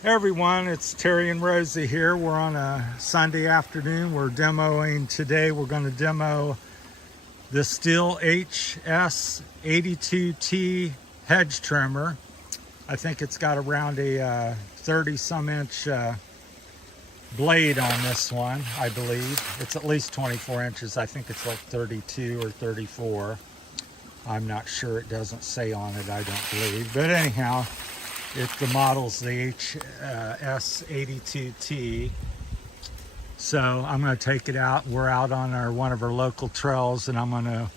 Hey everyone, it's Terry and Rosie here. We're on a Sunday afternoon. We're demoing today. We're going to demo the Stihl HS82T hedge trimmer. I think it's got around a 30 some inch blade on this one, I believe. It's at least 24 inches. I think it's like 32 or 34. I'm not sure. It doesn't say on it, I don't believe. But anyhow, the model's the HS82T. So I'm going to take it out. We're out on one of our local trails, and I'm going to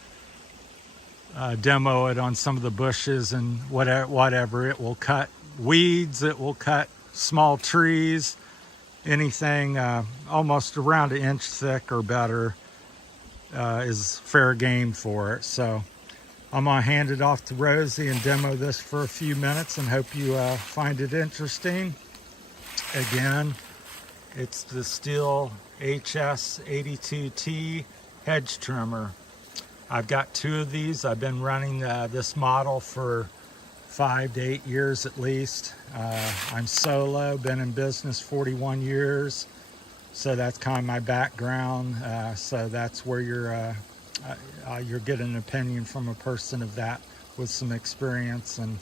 demo it on some of the bushes and whatever. It will cut weeds. It will cut small trees. Anything almost around an inch thick or better is fair game for it. So I'm going to hand it off to Rosie and demo this for a few minutes and hope you find it interesting. Again, it's the Stihl HS82T hedge trimmer. I've got two of these. I've been running this model for 5 to 8 years at least. I'm solo, been in business 41 years. So that's kind of my background. So that's where you're getting an opinion from a person of that with some experience, and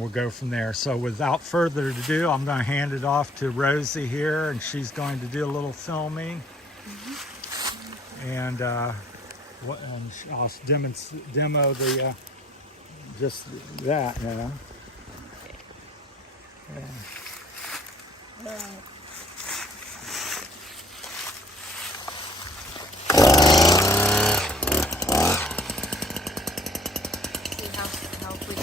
we'll go from there. So without further ado, I'm going to hand it off to Rosie here, and she's going to do a little filming. And I'll demo the just that, you know. Yeah. How quick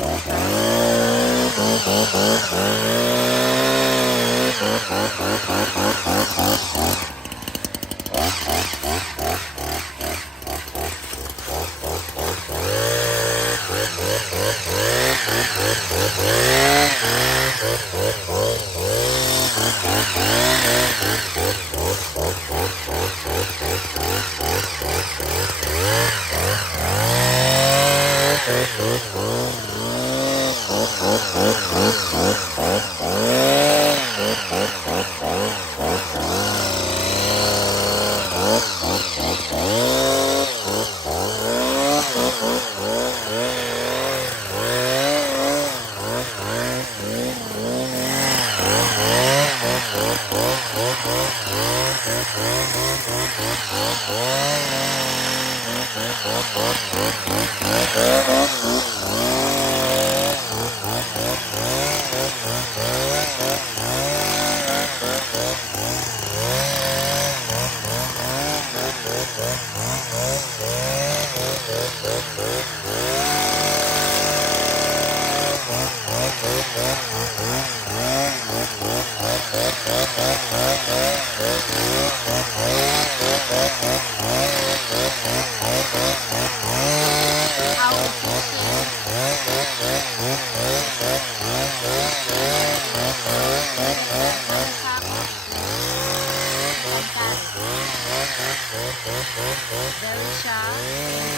it very sharp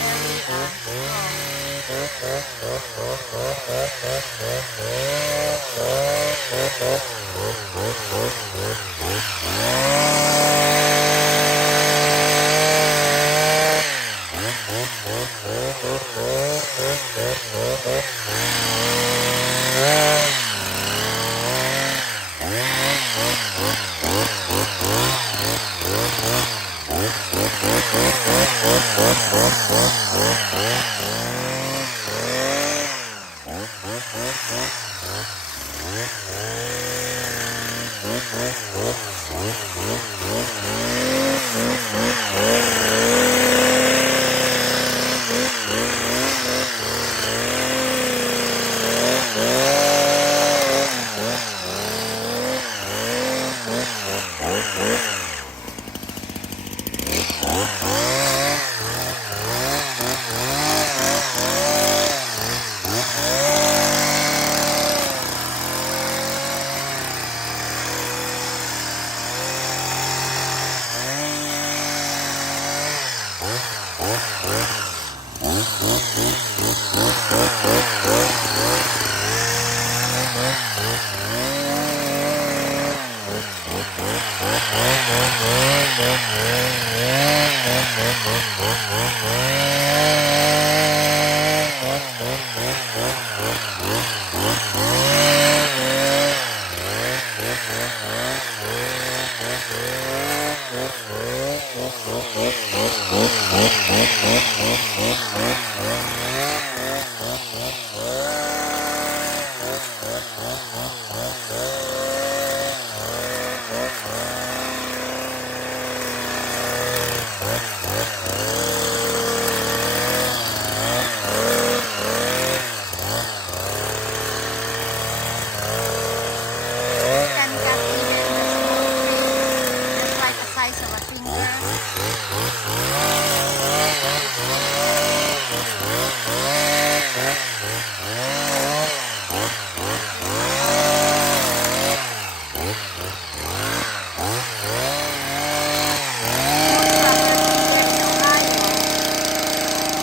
and very Can cut even the small tree, just like the size of a finger.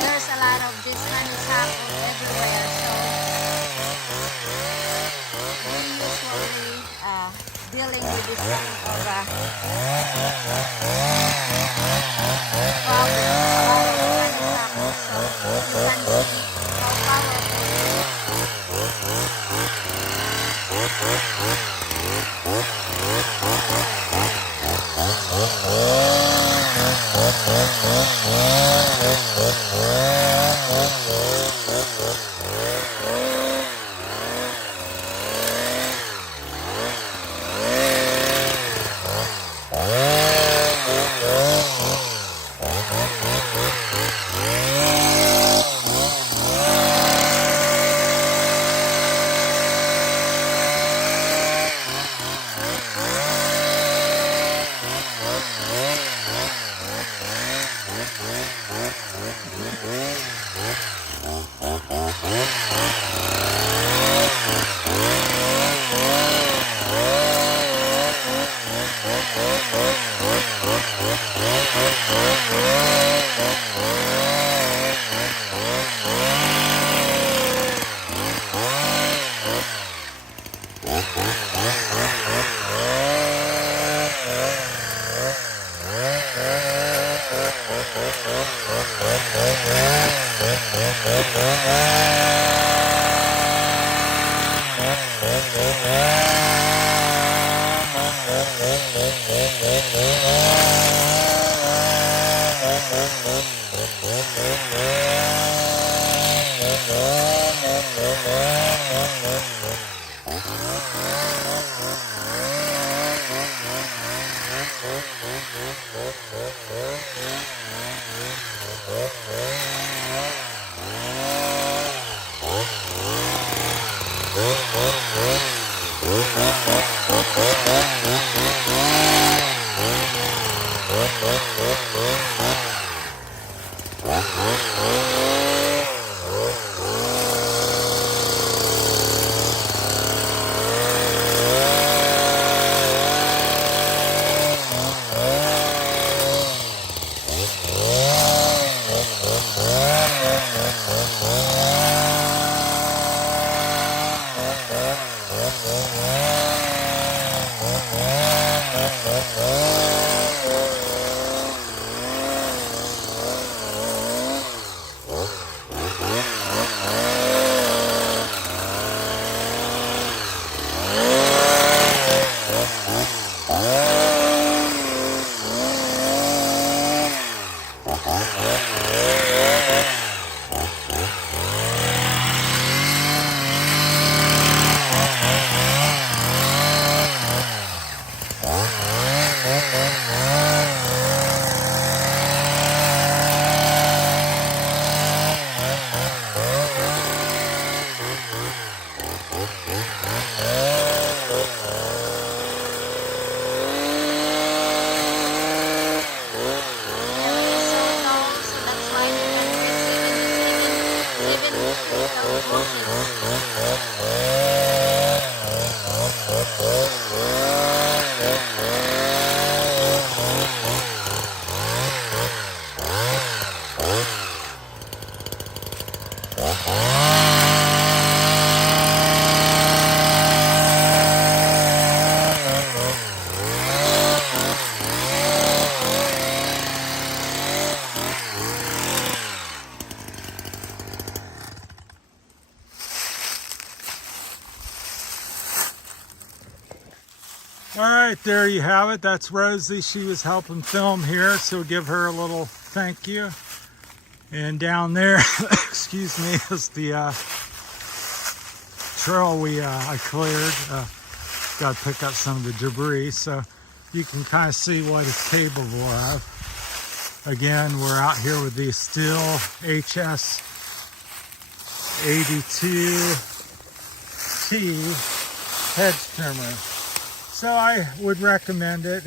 There's a lot of this honeysuckle everywhere, so we usually dealing with this kind of problem. A lot of honeysuckle, so you can see how powerful it is. All right, there you have it. That's Rosie. She was helping film here, so we'll give her a little thank you. And down there, excuse me, is the trail I cleared. Got to pick up some of the debris, so you can kind of see what it's capable of. Again, we're out here with the Stihl HS 82T hedge trimmer. So I would recommend it.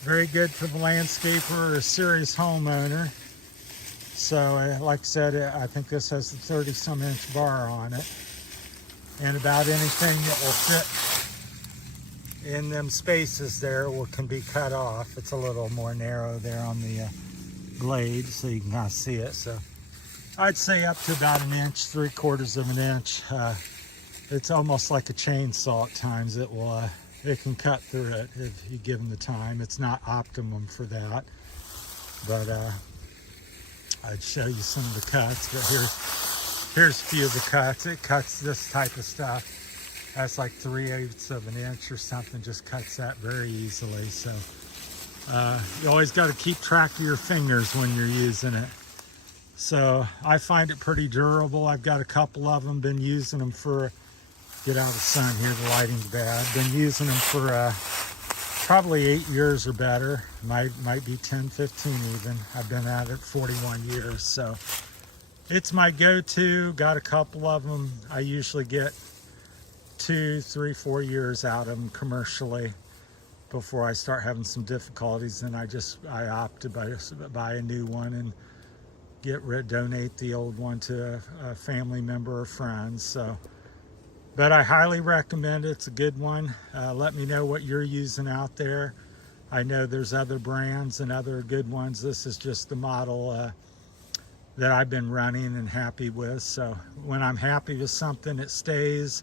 Very good for the landscaper or a serious homeowner. So like I said, I think this has the 30-some inch bar on it. And about anything that will fit in them spaces there can be cut off. It's a little more narrow there on the blade, so you can kind of see it. So I'd say up to about an inch, 3/4 of an inch. It's almost like a chainsaw at times. It can cut through it if you give them the time. It's not optimum for that, but I'd show you some of the cuts. But here's a few of the cuts. It cuts this type of stuff. That's like 3/8 of an inch or something. Just cuts that very easily. So you always got to keep track of your fingers when you're using it. So I find it pretty durable. I've got a couple of them. Been using them for, get out of the sun here, the lighting's bad. Been using them for probably 8 years or better. Might be 10, 15 even. I've been at it 41 years. So it's my go-to. Got a couple of them. I usually get 2, 3, 4 years out of them commercially before I start having some difficulties. And I opt to buy a new one and donate the old one to a family member or friends. So, but I highly recommend it. It's a good one. Let me know what you're using out there. I know there's other brands and other good ones. This is just the model that I've been running and happy with. So when I'm happy with something, it stays.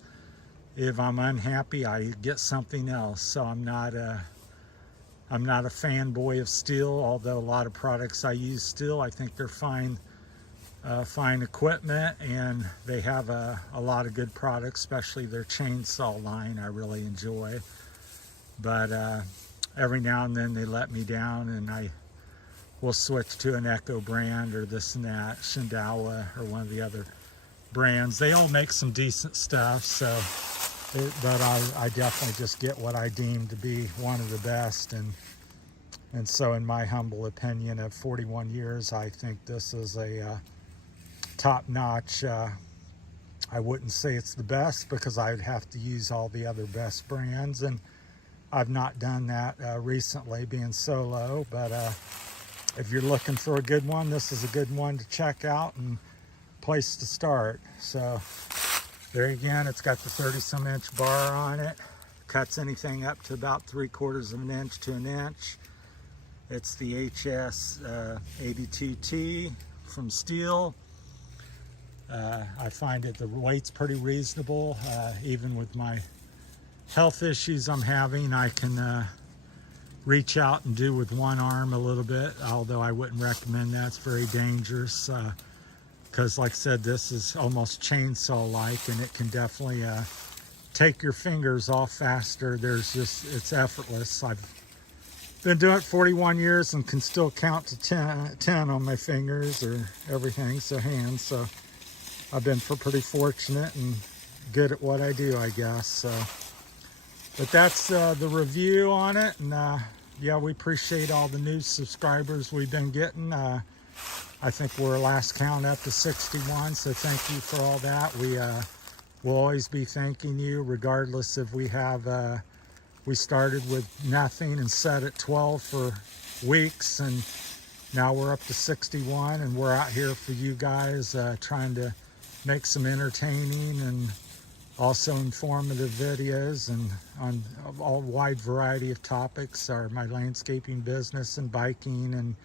If I'm unhappy, I get something else. So I'm not a fanboy of Stihl, although a lot of products I use Stihl. I think they're fine equipment, and they have a lot of good products, especially their chainsaw line I really enjoy. But every now and then they let me down, and I will switch to an Echo brand or this and that, Shindawa or one of the other brands. They all make some decent stuff, but I definitely just get what I deem to be one of the best. And so in my humble opinion of 41 years, I think this is a top-notch. I wouldn't say it's the best because I'd have to use all the other best brands, and I've not done that recently being solo. But if you're looking for a good one, this is a good one to check out and place to start. So there again, it's got the 30-some inch bar on it. Cuts anything up to about 3/4 of an inch to an inch. It's the HS 82T from Stihl. I find the weight's pretty reasonable. Even with my health issues I'm having, I can reach out and do with one arm a little bit, although I wouldn't recommend that. It's very dangerous because, like I said, this is almost chainsaw-like, and it can definitely take your fingers off faster. It's effortless. I've been doing it 41 years and can still count to 10 on my fingers or everything, so hands. So I've been pretty fortunate and good at what I do, I guess. So, but that's the review on it. And yeah, we appreciate all the new subscribers we've been getting. I think we're last count up to 61. So thank you for all that. We'll always be thanking you, regardless if we have. We started with nothing and set at 12 for weeks, and now we're up to 61, and we're out here for you guys, trying to make some entertaining and also informative videos and on a wide variety of topics. My landscaping business and biking and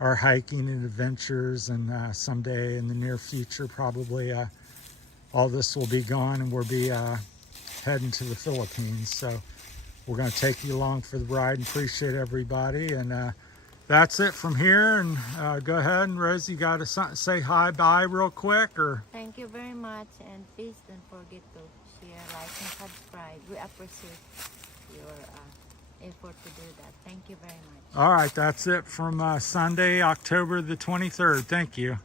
our hiking and adventures, and someday in the near future probably all this will be gone and we'll be heading to the Philippines. So we're going to take you along for the ride and appreciate everybody. And that's it from here. And go ahead, and Rosie, you got to say hi, bye real quick? Or Thank you very much, and please don't forget to share, like, and subscribe. We appreciate your effort to do that. Thank you very much. All right, that's it from Sunday, October the 23rd. Thank you.